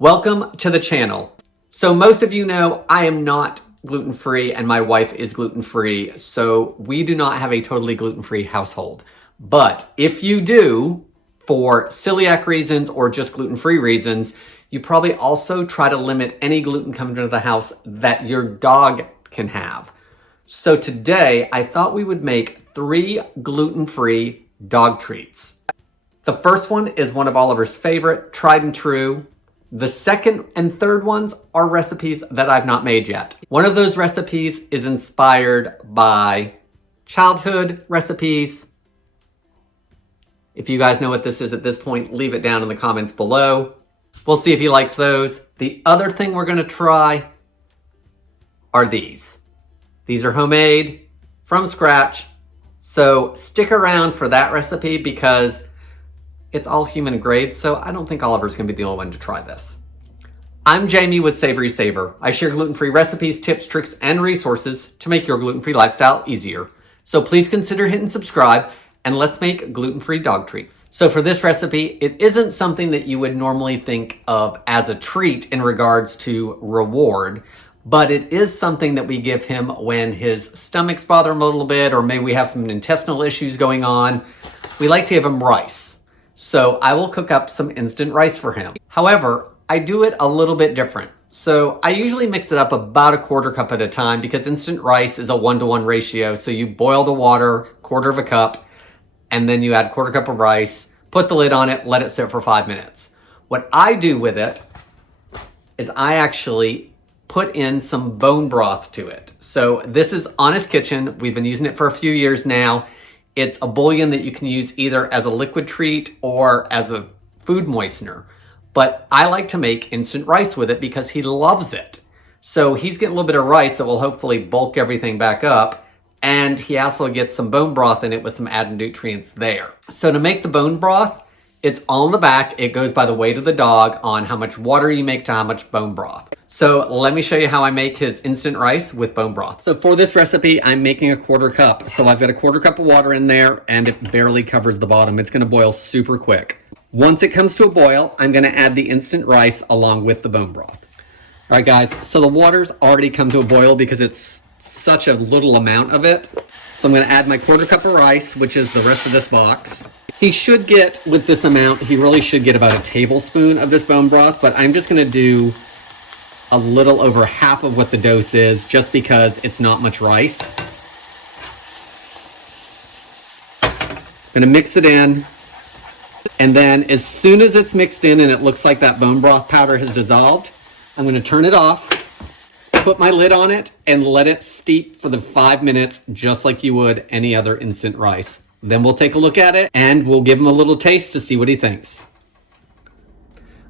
Welcome to the channel. So most of you know I am not gluten-free and my wife is gluten-free, so we do not have a totally gluten-free household. But if you do, for celiac reasons or just gluten-free reasons, you probably also try to limit any gluten coming into the house that your dog can have. So today I thought we would make 3 gluten-free dog treats. The first one is one of Oliver's favorite, tried and true. The second and third ones are recipes that I've not made yet. One of those recipes is inspired by childhood recipes. If you guys know what this is at this point, leave it down in the comments below. We'll see if he likes those. The other thing we're gonna try are these. These are homemade, from scratch. So stick around for that recipe because it's all human grade, so I don't think Oliver's gonna be the only one to try this. I'm Jamie with SavorySaver. I share gluten-free recipes, tips, tricks, and resources to make your gluten-free lifestyle easier. So please consider hitting subscribe and let's make gluten-free dog treats. So for this recipe, it isn't something that you would normally think of as a treat in regards to reward, but it is something that we give him when his stomach's bother him a little bit, or maybe we have some intestinal issues going on. We like to give him rice. So I will cook up some instant rice for him. However, I do it a little bit different. So I usually mix it up about a quarter cup at a time because instant rice is a 1-to-1 ratio. So you boil the water, quarter of a cup, and then you add quarter cup of rice, put the lid on it, let it sit for 5 minutes. What I do with it is I actually put in some bone broth to it. So this is Honest Kitchen. We've been using it for a few years now. It's a bouillon that you can use either as a liquid treat or as a food moistener. But I like to make instant rice with it because he loves it. So he's getting a little bit of rice that will hopefully bulk everything back up. And he also gets some bone broth in it with some added nutrients there. So to make the bone broth, it's all in the back. It goes by the weight of the dog on how much water you make to how much bone broth. So let me show you how I make his instant rice with bone broth. So for this recipe, I'm making a quarter cup. So I've got a quarter cup of water in there and it barely covers the bottom. It's gonna boil super quick. Once it comes to a boil, I'm gonna add the instant rice along with the bone broth. All right guys, so the water's already come to a boil because it's such a little amount of it. So I'm gonna add my quarter cup of rice, which is the rest of this box. He should get, with this amount, he really should get about a tablespoon of this bone broth, but I'm just gonna do a little over half of what the dose is just because it's not much rice. I'm gonna mix it in. And then as soon as it's mixed in and it looks like that bone broth powder has dissolved, I'm gonna turn it off, put my lid on it, and let it steep for the 5 minutes just like you would any other instant rice. Then we'll take a look at it and we'll give him a little taste to see what he thinks.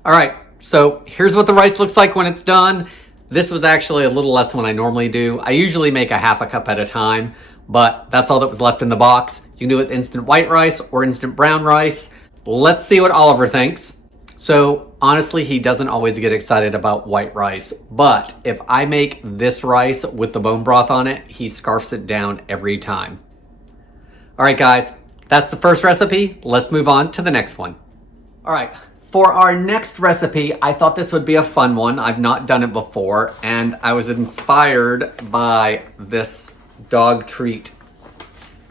All right, so here's what the rice looks like when it's done. This was actually a little less than what I normally do. I usually make a half a cup at a time, but that's all that was left in the box. You can do it with instant white rice or instant brown rice. Let's see what Oliver thinks. So honestly, he doesn't always get excited about white rice, but if I make this rice with the bone broth on it, he scarfs it down every time. All right, guys, that's the first recipe. Let's move on to the next one. All right, for our next recipe, I thought this would be a fun one. I've not done it before, and I was inspired by this dog treat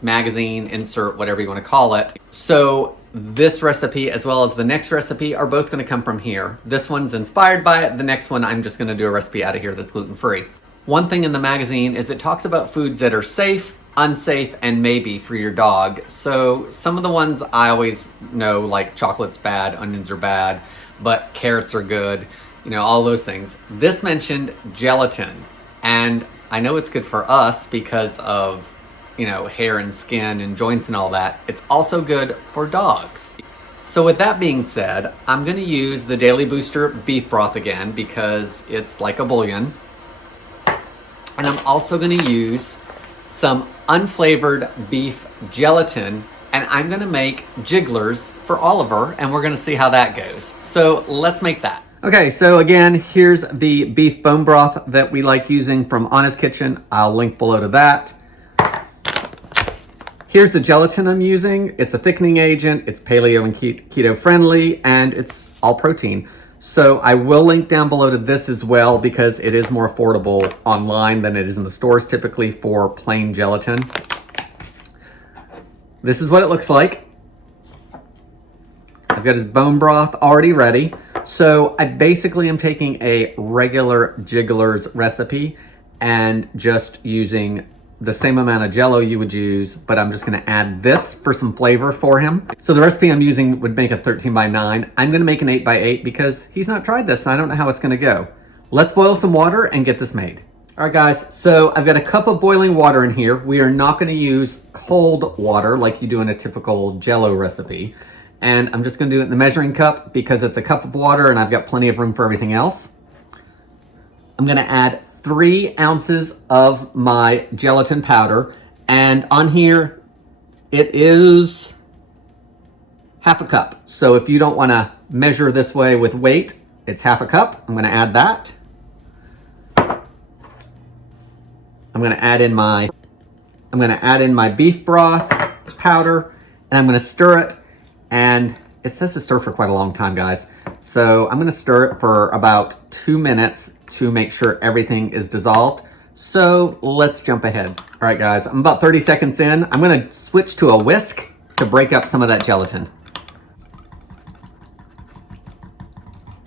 magazine, insert, whatever you want to call it. So this recipe as well as the next recipe are both going to come from here. This one's inspired by it. The next one, I'm just going to do a recipe out of here that's gluten-free. One thing in the magazine is it talks about foods that are safe, unsafe, and maybe for your dog. So some of the ones I always know, like chocolate's bad, onions are bad, but carrots are good, you know, all those things. This mentioned gelatin, and I know it's good for us because of, you know, hair and skin and joints and all that. It's also good for dogs. So with that being said, I'm gonna use the Daily Booster beef broth again because it's like a bouillon. And I'm also gonna use some unflavored beef gelatin, and I'm gonna make jigglers for Oliver, and we're gonna see how that goes. So let's make that. Okay, so again, here's the beef bone broth that we like using from Honest Kitchen. I'll link below to that. Here's the gelatin I'm using. It's a thickening agent. It's paleo and keto friendly, and it's all protein. So I will link down below to this as well because it is more affordable online than it is in the stores typically for plain gelatin. This is what it looks like. I've got his bone broth already ready. So I basically am taking a regular Jigglers recipe and just using the same amount of Jello you would use, but I'm just gonna add this for some flavor for him. So the recipe I'm using would make a 13 by 9. I'm gonna make an 8 by 8 because he's not tried this and I don't know how it's gonna go. Let's boil some water and get this made. All right guys, so I've got a cup of boiling water in here. We are not gonna use cold water like you do in a typical Jello recipe. And I'm just gonna do it in the measuring cup because it's a cup of water and I've got plenty of room for everything else. I'm gonna add 3 ounces of my gelatin powder, and on here it is half a cup. So if you don't wanna measure this way with weight, it's half a cup. I'm gonna add that. I'm gonna add in my beef broth powder, and I'm gonna stir it. And it says to stir for quite a long time, guys. So I'm gonna stir it for about 2 minutes to make sure everything is dissolved. So let's jump ahead. All right, guys, I'm about 30 seconds in. I'm gonna switch to a whisk to break up some of that gelatin.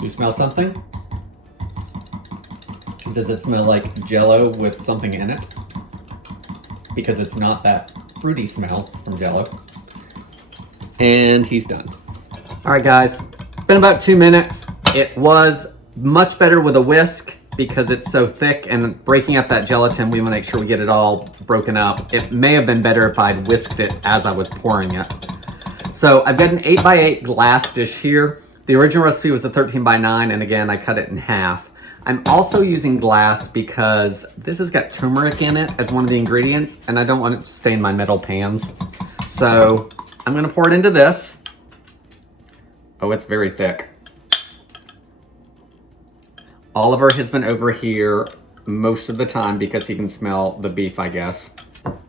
You smell something? Does it smell like Jello with something in it? Because it's not that fruity smell from Jello. And he's done. All right, guys, been about 2 minutes. It was much better with a whisk because it's so thick, and breaking up that gelatin, we wanna make sure we get it all broken up. It may have been better if I'd whisked it as I was pouring it. So I've got an 8 by 8 glass dish here. The original recipe was a 13 by 9, and again, I cut it in half. I'm also using glass because this has got turmeric in it as one of the ingredients, and I don't want it to stain my metal pans. So I'm gonna pour it into this. Oh, it's very thick. Oliver has been over here most of the time because he can smell the beef, I guess.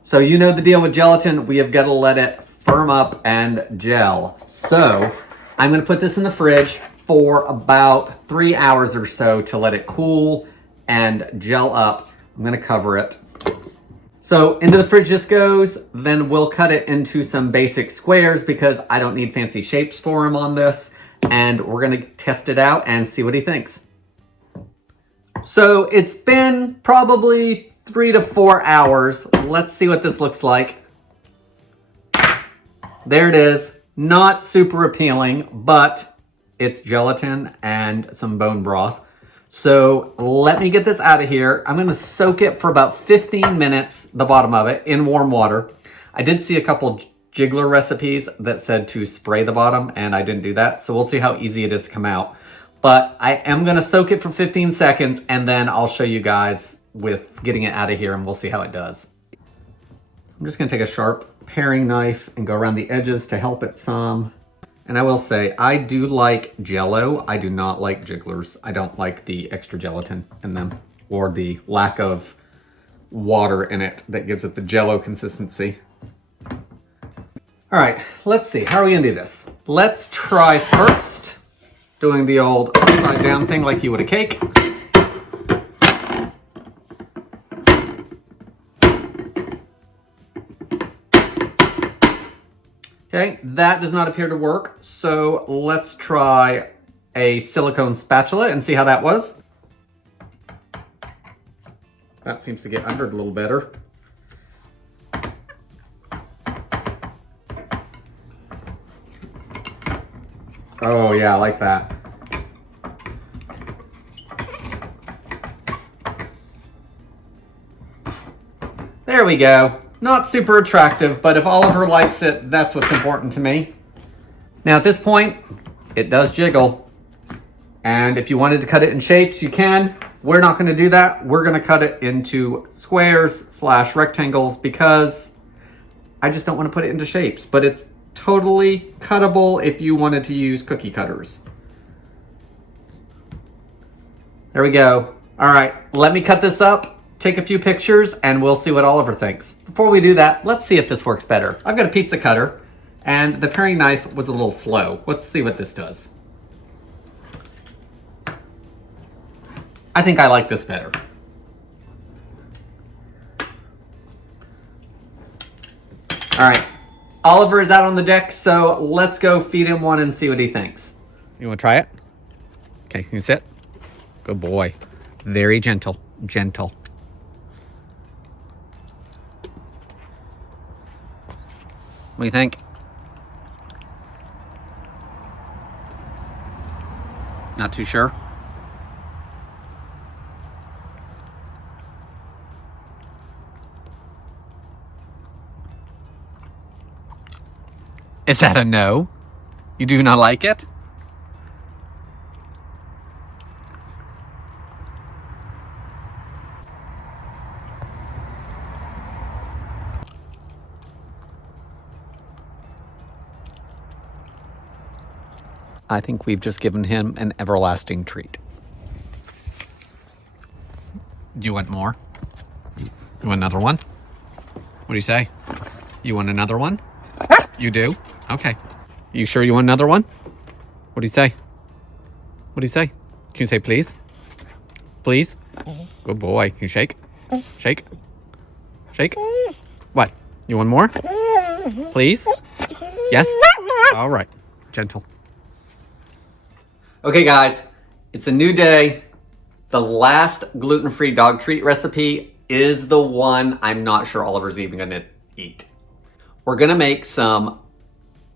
So you know the deal with gelatin. We have got to let it firm up and gel. So I'm gonna put this in the fridge for about 3 hours or so to let it cool and gel up. I'm gonna cover it. So into the fridge this goes, then we'll cut it into some basic squares because I don't need fancy shapes for him on this, and we're gonna test it out and see what he thinks. So it's been probably 3 to 4 hours. Let's see what this looks like. There it is. Not super appealing, but it's gelatin and some bone broth. So let me get this out of here. I'm gonna soak it for about 15 minutes, the bottom of it, in warm water. I did see a couple jiggler recipes that said to spray the bottom, and I didn't do that. So we'll see how easy it is to come out. But I am gonna soak it for 15 seconds, and then I'll show you guys with getting it out of here, and we'll see how it does. I'm just gonna take a sharp paring knife and go around the edges to help it some. And I will say, I do like Jello. I do not like Jigglers. I don't like the extra gelatin in them or the lack of water in it that gives it the Jello consistency. All right, let's see. How are we gonna do this? Let's try first doing the old upside down thing like you would a cake. Okay, that does not appear to work, so let's try a silicone spatula and see how that was. That seems to get under it a little better. Oh yeah, I like that. There we go. Not super attractive, but if Oliver likes it, that's what's important to me. Now at this point, it does jiggle. And if you wanted to cut it in shapes, you can. We're not gonna do that. We're gonna cut it into squares / rectangles because I just don't wanna put it into shapes, but it's totally cuttable if you wanted to use cookie cutters. There we go. All right, let me cut this up, take a few pictures, and we'll see what Oliver thinks. Before we do that, let's see if this works better. I've got a pizza cutter, and the paring knife was a little slow. Let's see what this does. I think I like this better. All right, Oliver is out on the deck, so let's go feed him one and see what he thinks. You want to try it? Okay, can you sit? Good boy. Very gentle, gentle. What do you think? Not too sure? Is that a no? You do not like it? I think we've just given him an everlasting treat. Do you want more? You want another one? What do you say? You want another one? You do? Okay. You sure you want another one? What do you say? What do you say? Can you say please? Please? Good boy. Can you shake? Shake? Shake? What? You want more? Please? Yes? All right. Gentle. Okay, guys. It's a new day. The last gluten-free dog treat recipe is the one I'm not sure Oliver's even going to eat. We're going to make some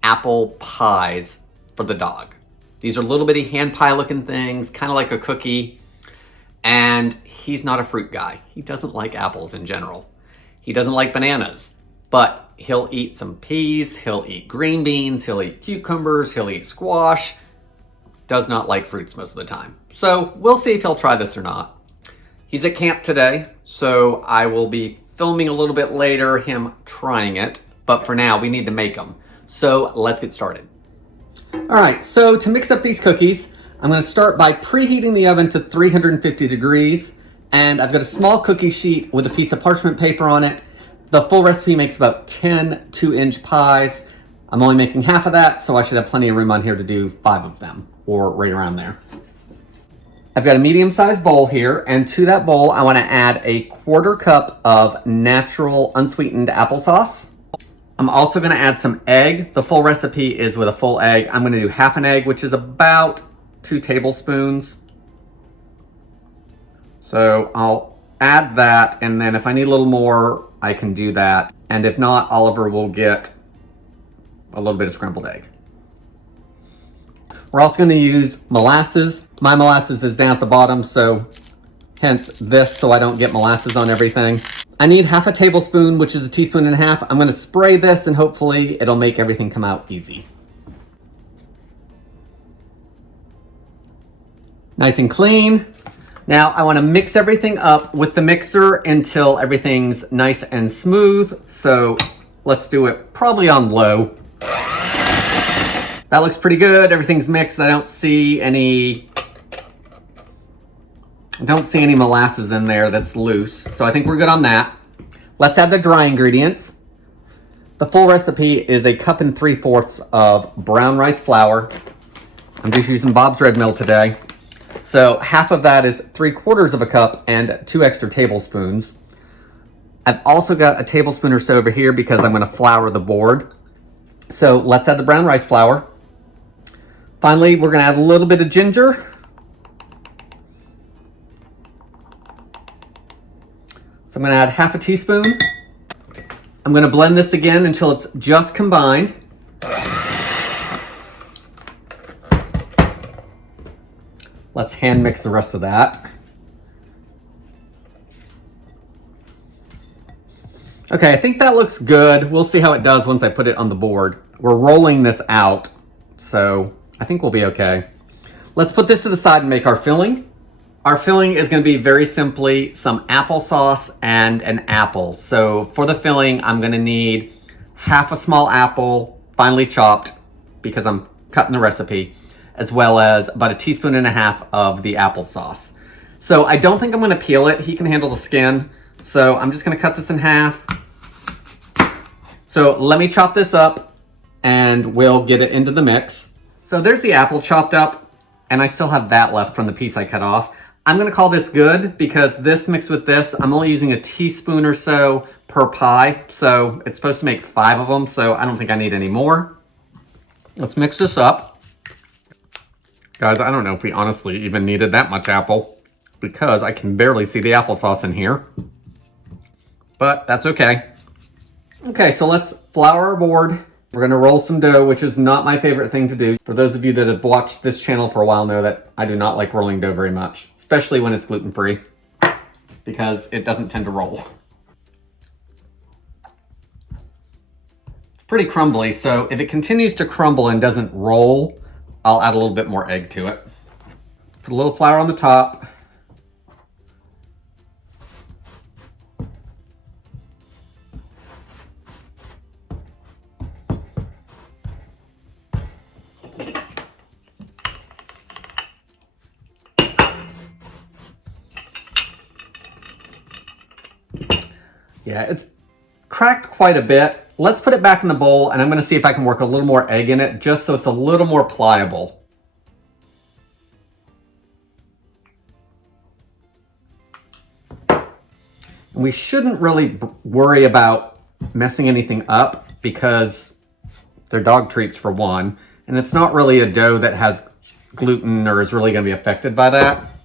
apple pies for the dog. These are little bitty hand pie looking things, kind of like a cookie. And he's not a fruit guy. He doesn't like apples in general. He doesn't like bananas, but he'll eat some peas, he'll eat green beans, he'll eat cucumbers, he'll eat squash. Does not like fruits most of the time. So we'll see if he'll try this or not. He's at camp today, so I will be filming a little bit later him trying it. But for now, we need to make them. So let's get started. All right, so to mix up these cookies, I'm gonna start by preheating the oven to 350 degrees. And I've got a small cookie sheet with a piece of parchment paper on it. The full recipe makes about 10 2-inch pies. I'm only making half of that, so I should have plenty of room on here to do 5 of them, or right around there. I've got a medium-sized bowl here, and to that bowl, I wanna add a 1/4 cup of natural unsweetened applesauce. I'm also gonna add some egg. The full recipe is with a full egg. I'm gonna do half an egg, which is about 2 tablespoons. So I'll add that, and then if I need a little more, I can do that. And if not, Oliver will get a little bit of scrambled egg. We're also gonna use molasses. My molasses is down at the bottom, so hence this, so I don't get molasses on everything. I need half a tablespoon, which is a teaspoon and a half. I'm gonna spray this and hopefully it'll make everything come out easy. Nice and clean. Now I wanna mix everything up with the mixer until everything's nice and smooth. So let's do it probably on low. That looks pretty good. Everything's mixed. I don't see any molasses in there that's loose. So I think we're good on that. Let's add the dry ingredients. The full recipe is 1 3/4 cups of brown rice flour. I'm just using Bob's Red Mill today. So half of that is 3/4 cup and 2 extra tablespoons. I've also got a tablespoon or so over here because I'm gonna flour the board. So let's add the brown rice flour. Finally, we're gonna add a little bit of ginger. So I'm gonna add half a teaspoon. I'm gonna blend this again until it's just combined. Let's hand mix the rest of that. Okay, I think that looks good. We'll see how it does once I put it on the board. We're rolling this out, so I think we'll be okay. Let's put this to the side and make our filling. Our filling is gonna be very simply some applesauce and an apple. So for the filling, I'm gonna need half a small apple, finely chopped, because I'm cutting the recipe, as well as about 1.5 teaspoons of the applesauce. So I don't think I'm gonna peel it. He can handle the skin. So I'm just gonna cut this in half. So let me chop this up and we'll get it into the mix. So there's the apple chopped up, and I still have that left from the piece I cut off. I'm gonna call this good because this mixed with this, I'm only using a teaspoon or so per pie. So it's supposed to make 5 of them, so I don't think I need any more. Let's mix this up. Guys, I don't know if we honestly even needed that much apple because I can barely see the applesauce in here. But that's okay. Okay, so let's flour our board. We're gonna roll some dough, which is not my favorite thing to do. For those of you that have watched this channel for a while know that I do not like rolling dough very much, especially when it's gluten-free, because it doesn't tend to roll. It's pretty crumbly, so if it continues to crumble and doesn't roll, I'll add a little bit more egg to it. Put a little flour on the top. Yeah, it's cracked quite a bit. Let's put it back in the bowl and I'm gonna see if I can work a little more egg in it just so it's a little more pliable. And we shouldn't really worry about messing anything up because they're dog treats for one, and it's not really a dough that has gluten or is really gonna be affected by that.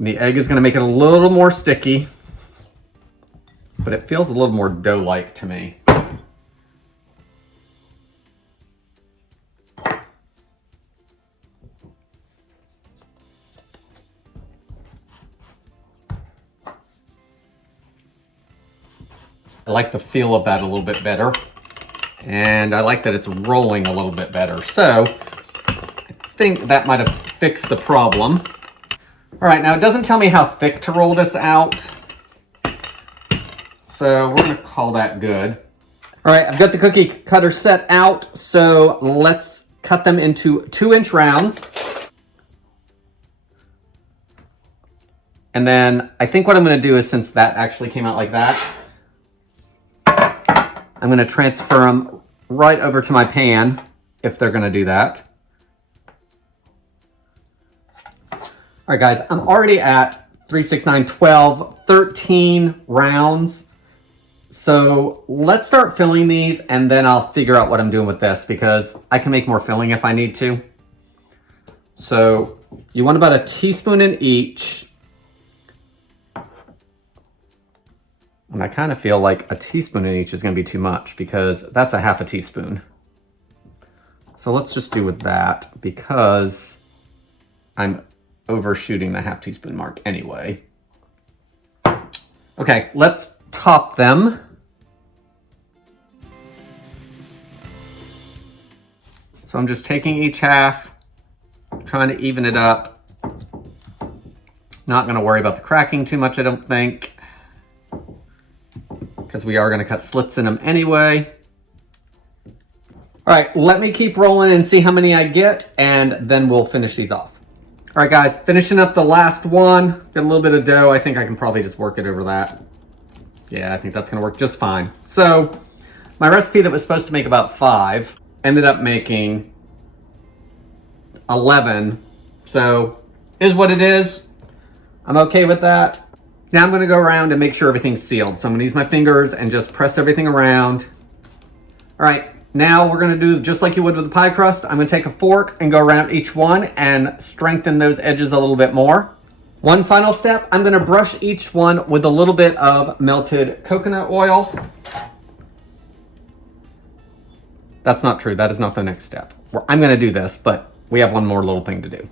The egg is going to make it a little more sticky, but it feels a little more dough-like to me. I like the feel of that a little bit better, and I like that it's rolling a little bit better. So I think that might have fixed the problem. All right, now it doesn't tell me how thick to roll this out, so we're gonna call that good. All right, I've got the cookie cutter set out, so let's cut them into 2-inch rounds. And then I think what I'm gonna do is, since that actually came out like that, I'm gonna transfer them right over to my pan, if they're gonna do that. All right, guys, I'm already at 3, 6, 9, 12, 13 rounds. So let's start filling these and then I'll figure out what I'm doing with this because I can make more filling if I need to. So you want about a teaspoon in each. And I kind of feel like a teaspoon in each is gonna be too much because that's a half a teaspoon. So let's just do with that because I'm overshooting the half teaspoon mark anyway. Okay, let's top them. So I'm just taking each half, trying to even it up. Not gonna worry about the cracking too much, I don't think, because we are gonna cut slits in them anyway. All right, let me keep rolling and see how many I get, and then we'll finish these off. All right, guys, finishing up the last one. Got a little bit of dough. I think I can probably just work it over that. Yeah, I think that's gonna work just fine. So my recipe that was supposed to make about 5 ended up making 11. So is what it is. I'm okay with that. Now I'm gonna go around and make sure everything's sealed. So I'm gonna use my fingers and just press everything around. All right. Now we're gonna do just like you would with the pie crust. I'm gonna take a fork and go around each one and strengthen those edges a little bit more. One final step, I'm gonna brush each one with a little bit of melted coconut oil. That's not true, that is not the next step. I'm gonna do this, but we have one more little thing to do.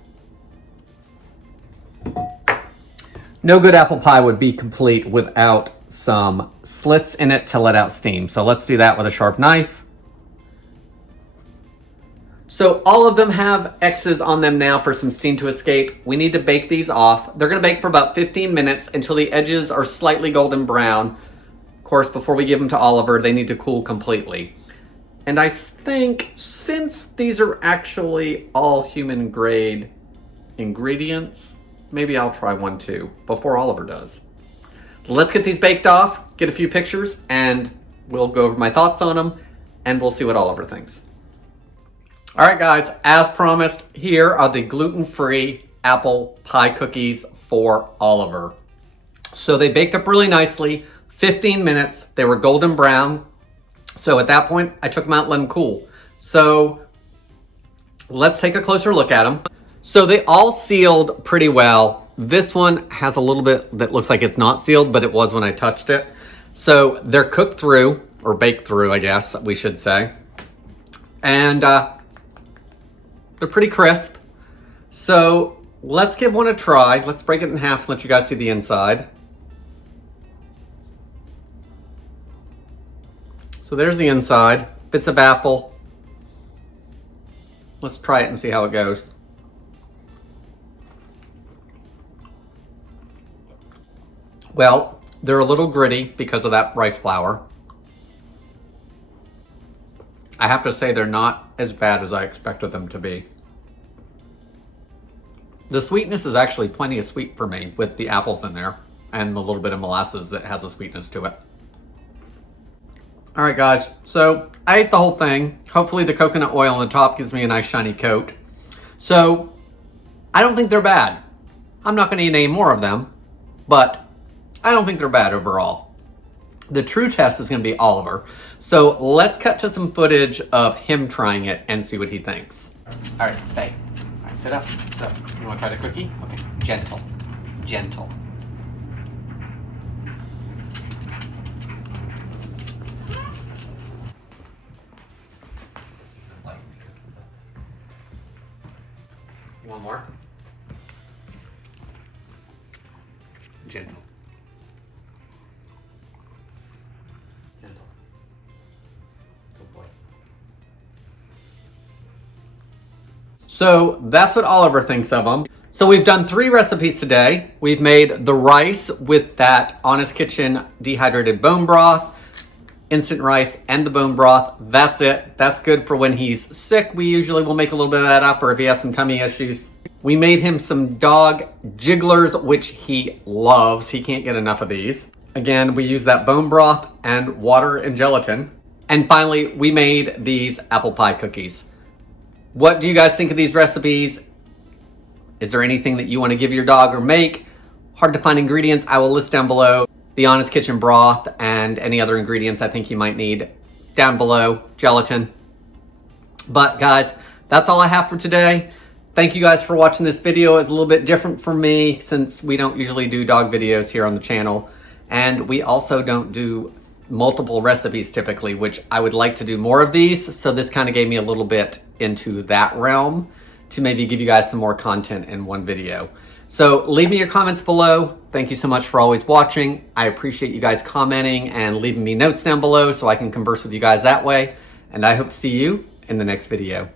No good apple pie would be complete without some slits in it to let out steam. So let's do that with a sharp knife. So all of them have X's on them now for some steam to escape. We need to bake these off. They're gonna bake for about 15 minutes until the edges are slightly golden brown. Of course, before we give them to Oliver, they need to cool completely. And I think since these are actually all human grade ingredients, maybe I'll try one too before Oliver does. Let's get these baked off, get a few pictures, and we'll go over my thoughts on them, and we'll see what Oliver thinks. All right, guys, as promised, here are the gluten-free apple pie cookies for Oliver. So they baked up really nicely, 15 minutes. They were golden brown. So at that point, I took them out and let them cool. So let's take a closer look at them. So they all sealed pretty well. This one has a little bit that looks like it's not sealed, but it was when I touched it. So they're cooked through, or baked through, I guess we should say. And they're pretty crisp. So let's give one a try. Let's break it in half and let you guys see the inside. So there's the inside, bits of apple. Let's try it and see how it goes. Well, they're a little gritty because of that rice flour. I have to say they're not as bad as I expected them to be. The sweetness is actually plenty of sweet for me with the apples in there and the little bit of molasses that has a sweetness to it. All right, guys, so I ate the whole thing. Hopefully the coconut oil on the top gives me a nice shiny coat. So I don't think they're bad. I'm not gonna eat any more of them, but I don't think they're bad overall. The true test is gonna be Oliver. So let's cut to some footage of him trying it and see what he thinks. All right, stay. All right, sit up. So, you wanna try the cookie? Okay, gentle, gentle. You want more? Gentle. Gentle. Good boy. So that's what Oliver thinks of them. So we've done 3 recipes today. We've made the rice with that Honest Kitchen dehydrated bone broth, instant rice, and the bone broth. That's it. That's good for when he's sick. We usually will make a little bit of that up, or if he has some tummy issues. We made him some dog jigglers, which he loves. He can't get enough of these. Again, we use that bone broth and water and gelatin. And finally, we made these apple pie cookies. What do you guys think of these recipes? Is there anything that you want to give your dog or make? Hard to find ingredients, I will list down below the Honest Kitchen broth and any other ingredients I think you might need down below, gelatin. But guys, that's all I have for today. Thank you guys for watching this video. It's a little bit different for me since we don't usually do dog videos here on the channel. And we also don't do multiple recipes typically, which I would like to do more of these. So this kind of gave me a little bit into that realm to maybe give you guys some more content in one video. So leave me your comments below. Thank you so much for always watching. I appreciate you guys commenting and leaving me notes down below so I can converse with you guys that way. And I hope to see you in the next video.